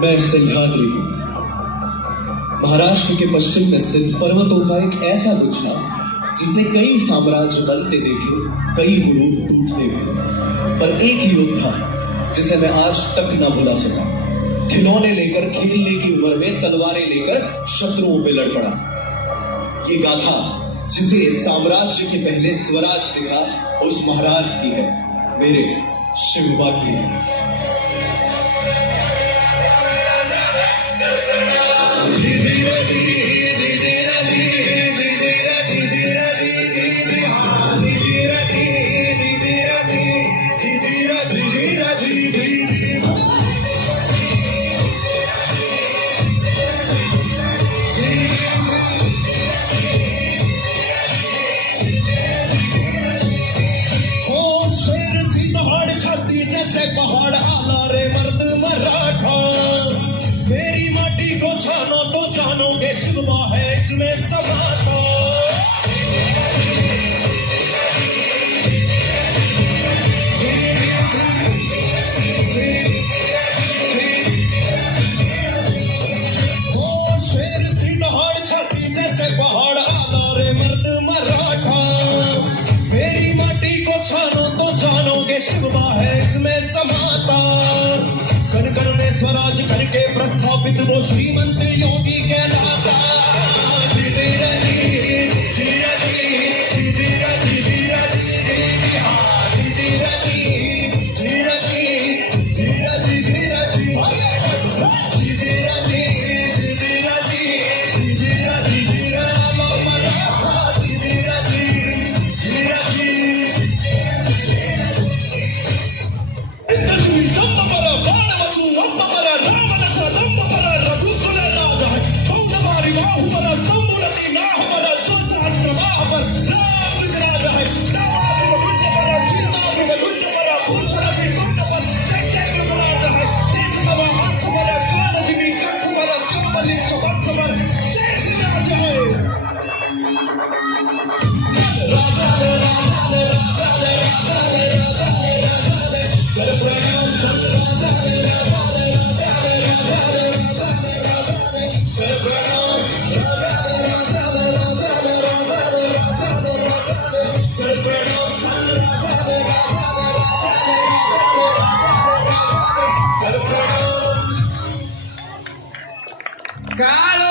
मैं सह्याद्री हूं, महाराष्ट्र के पश्चिम में स्थित पर्वतों का एक ऐसा गुच्छा जिसने कई साम्राज्य बनते देखे, कई गुरूर टूटते हुए, पर एक योद्धा जिसे मैं आज तक न भुला सका। खिलौने लेकर खेलने की उम्र में तलवारें लेकर शत्रुओं पे लड़ पड़ा। ये गाथा जिसे साम्राज्य के पहले स्वराज दिखा उस महाराज की है, मेरे शिवबा की है। जैसे पहाड़ आला रे मर्द मराठा, मेरी माटी को जानो तो जानोगे शिवबा है इसमें समाता। ओ शेर सी दहाड़ छाती जैसे पहाड़ आला रे मर्द मराठा, मेरी माटी को जानो तो जानोगे शिवबा है इसमें समाता। कण कण में स्वराज करके प्रस्थापित वो श्रीमंत योगी कहलाता। Cara!